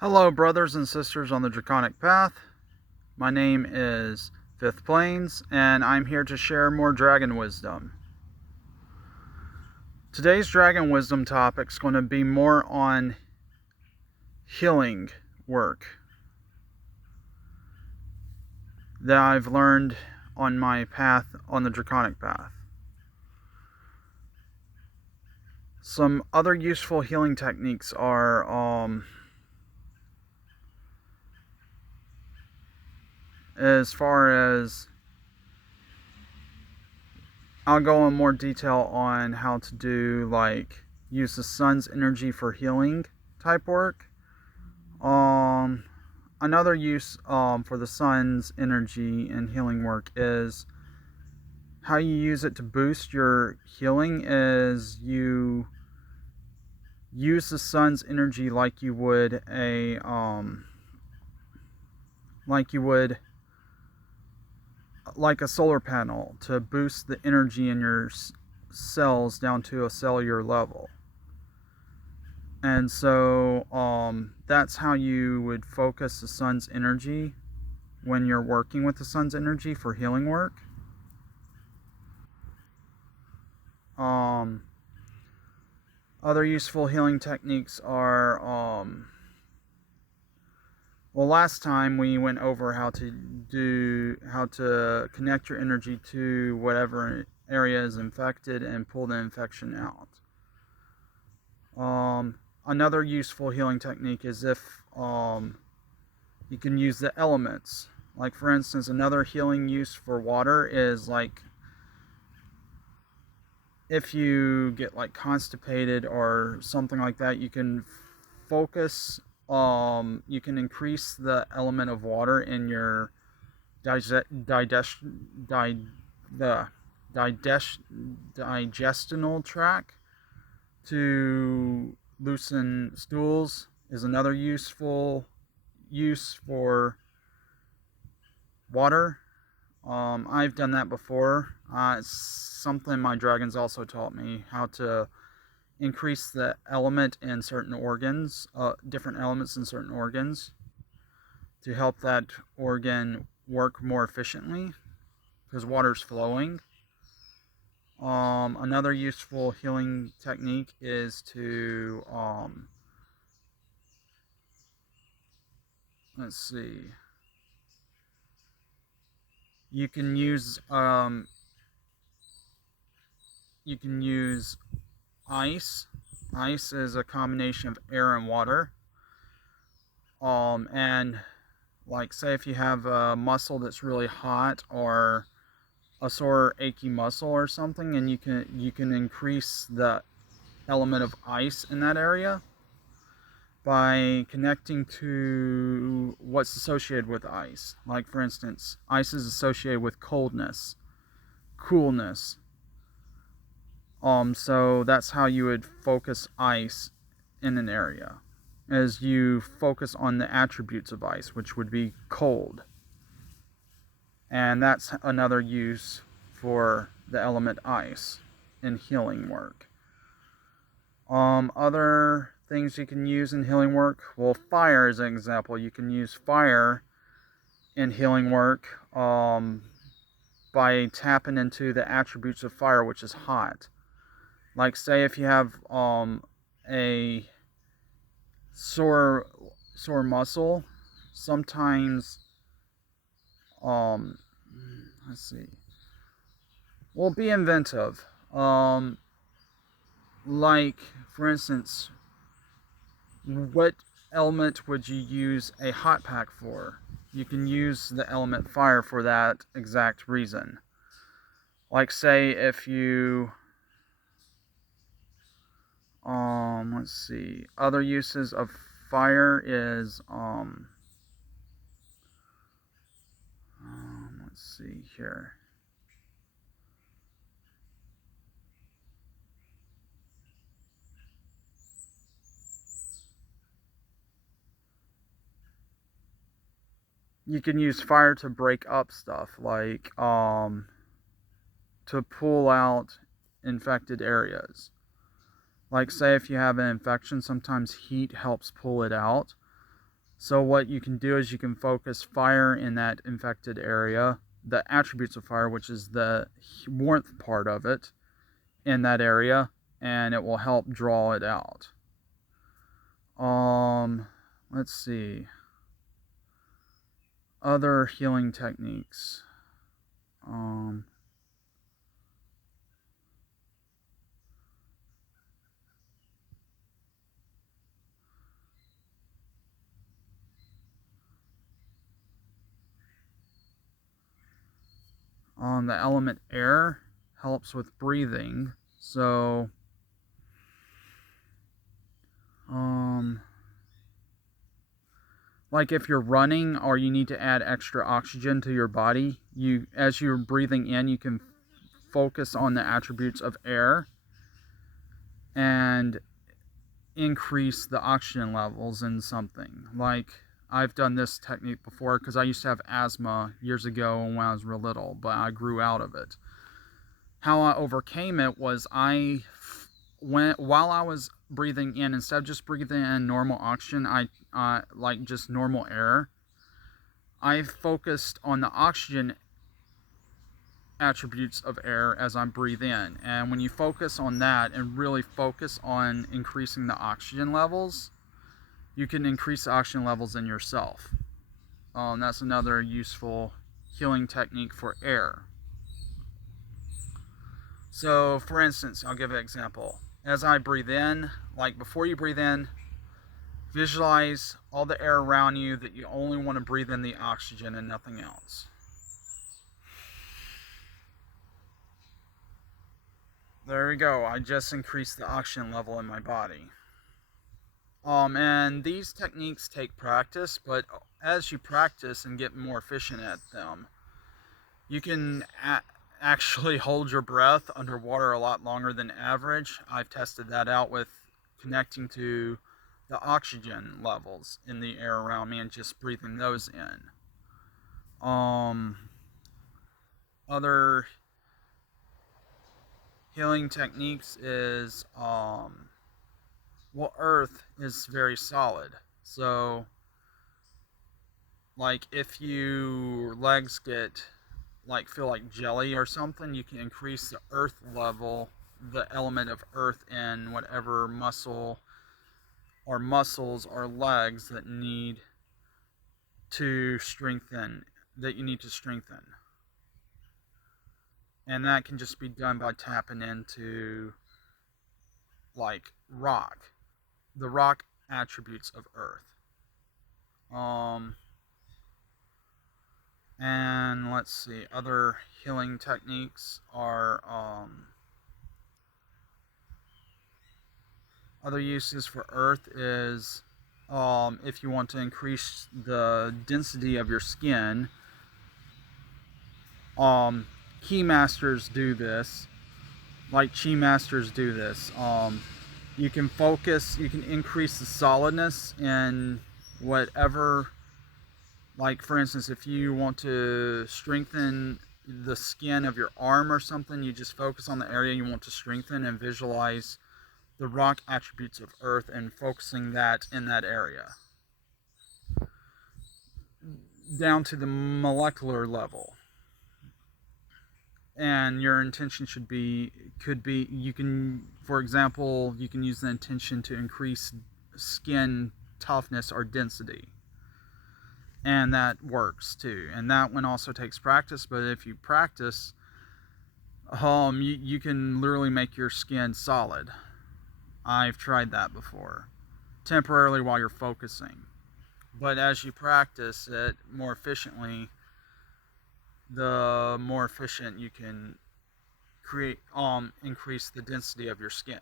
Hello, brothers and sisters on the Draconic Path. My name is Fifth Plains, and I'm here to share more dragon wisdom. Today's dragon wisdom topic is going to be more on healing work that I've learned on my path on the Draconic Path. Some other useful healing techniques are as far as I'll go in more detail on how to do, like, use the sun's energy for healing type work. Another use for the sun's energy and healing work is how you use it to boost your healing is you use the sun's energy like you would a solar panel to boost the energy in your cells down to a cellular level. And so that's how you would focus the sun's energy when you're working with the sun's energy for healing work. Other useful healing techniques are, well, last time we went over how to connect your energy to whatever area is infected and pull the infection out. Another useful healing technique is if you can use the elements. Like, for instance, another healing use for water is, like, if you get, like, constipated or something like that, you can focus, you can increase the element of water in your digestional tract to loosen stools. Is another useful use for water. I've done that before. It's something my dragons also taught me, how to increase the element in certain organs, different elements in certain organs, to help that organ work more efficiently because water's flowing. Another useful healing technique is to, let's see, you can use ice. Ice is a combination of air and water. And, like, say if you have a muscle that's really hot or a sore achy muscle or something, and you can increase the element of ice in that area by connecting to what's associated with ice. Like, for instance, ice is associated with coldness, coolness. So that's how you would focus ice in an area, as you focus on the attributes of ice, which would be cold. And that's another use for the element ice in healing work. Other things you can use in healing work, well, fire is an example. You can use fire in healing work by tapping into the attributes of fire, which is hot. Like, say if you have a sore muscle, sometimes, let's see, well, be inventive. Like, for instance, what element would you use a hot pack for? You can use the element fire for that exact reason. Like, say if you, let's see, other uses of fire is, let's see here. You can use fire to break up stuff, like, to pull out infected areas. Like, say if you have an infection, sometimes heat helps pull it out. So what you can do is you can focus fire in that infected area, the attributes of fire, which is the warmth part of it, in that area, and it will help draw it out. Let's see. Other healing techniques. Um, the element air helps with breathing. So, like if you're running or you need to add extra oxygen to your body, as you're breathing in, you can focus on the attributes of air and increase the oxygen levels in something. Like I've done this technique before because I used to have asthma years ago when I was real little, but I grew out of it. How I overcame it was while I was breathing in, instead of just breathing in normal oxygen, I like just normal air, I focused on the oxygen attributes of air as I breathe in. And when you focus on that and really focus on increasing the oxygen levels, you can increase the oxygen levels in yourself. That's another useful healing technique for air. So, for instance, I'll give an example. As I breathe in, like before you breathe in, visualize all the air around you that you only want to breathe in the oxygen and nothing else. There we go. I just increased the oxygen level in my body. And these techniques take practice, but as you practice and get more efficient at them, you can actually hold your breath underwater a lot longer than average. I've tested that out with connecting to the oxygen levels in the air around me and just breathing those in. Other healing techniques is Earth is very solid. So like if your legs feel like jelly or something, you can increase the earth level, the element of earth in whatever muscles or legs that need to strengthen, that you need to strengthen. And that can just be done by tapping into like the rock attributes of earth. And let's see, other healing techniques are other uses for earth is if you want to increase the density of your skin. Key masters do this, like chi masters do this. You can increase the solidness in whatever, like for instance, if you want to strengthen the skin of your arm or something, you just focus on the area you want to strengthen and visualize the rock attributes of earth and focusing that in that area down to the molecular level. And your intention could be, you can, for example, you can use the intention to increase skin toughness or density, and that works too. And that one also takes practice, but if you practice, you can literally make your skin solid. I've tried that before, temporarily while you're focusing, but as you practice it more efficiently, the more efficient you can increase the density of your skin.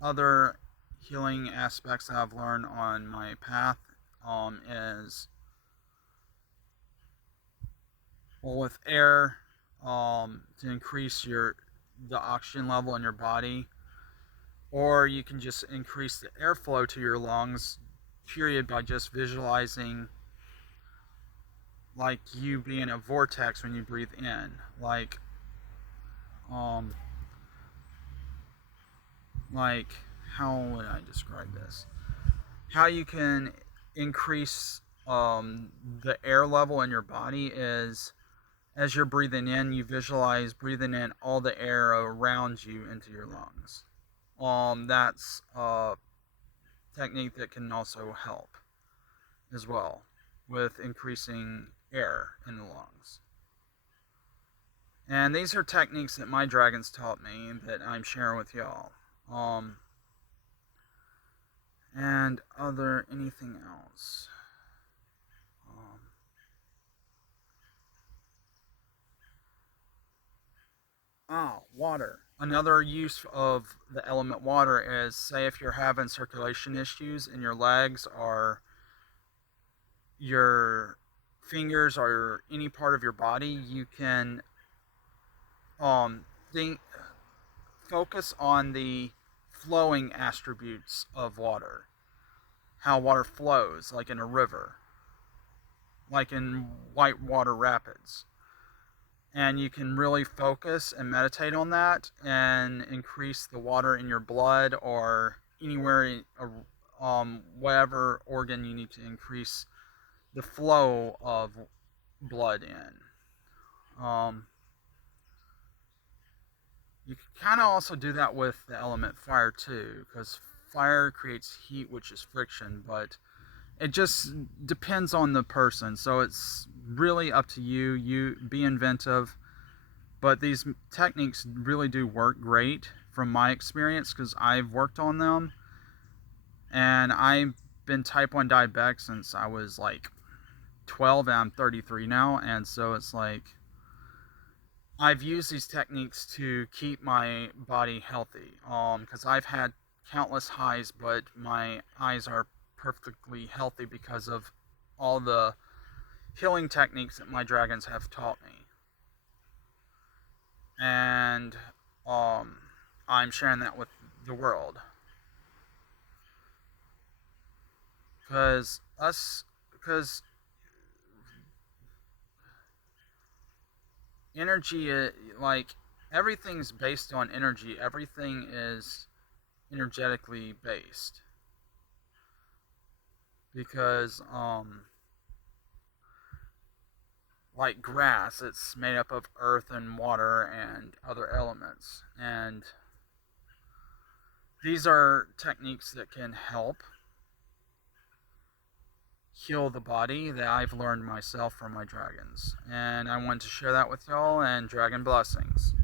Other healing aspects that I've learned on my path is, well, with air, to increase the oxygen level in your body, or you can just increase the airflow to your lungs, period, by just visualizing like you being a vortex when you breathe in, like how would I describe this? how you can increase the air level in your body is as you're breathing in, you visualize breathing in all the air around you into your lungs. That's a technique that can also help as well with increasing air in the lungs. And these are techniques that my dragons taught me that I'm sharing with y'all. Um, and other anything else? Um, Water. Another use of the element water is, say, if you're having circulation issues in your legs or your fingers or any part of your body, you can um, think, focus on the flowing attributes of water. How water flows, like in a river, like in whitewater rapids. And you can really focus and meditate on that and increase the water in your blood or anywhere, whatever organ you need to increase the flow of blood in. You can kind of also do that with the element fire too, because fire creates heat, which is friction, but it just depends on the person. So it's really up to you. You be inventive. But these techniques really do work great from my experience because I've worked on them. And I've been type 1 diabetic since I was like 12 and I'm 33 now. And so it's like I've used these techniques to keep my body healthy. Because I've had countless highs, but my eyes are perfectly healthy because of all the healing techniques that my dragons have taught me. And um, I'm sharing that with the world because energy, like everything's based on energy. Everything is energetically based because like grass, it's made up of earth and water and other elements, and these are techniques that can help heal the body that I've learned myself from my dragons. And I wanted to share that with y'all, and dragon blessings.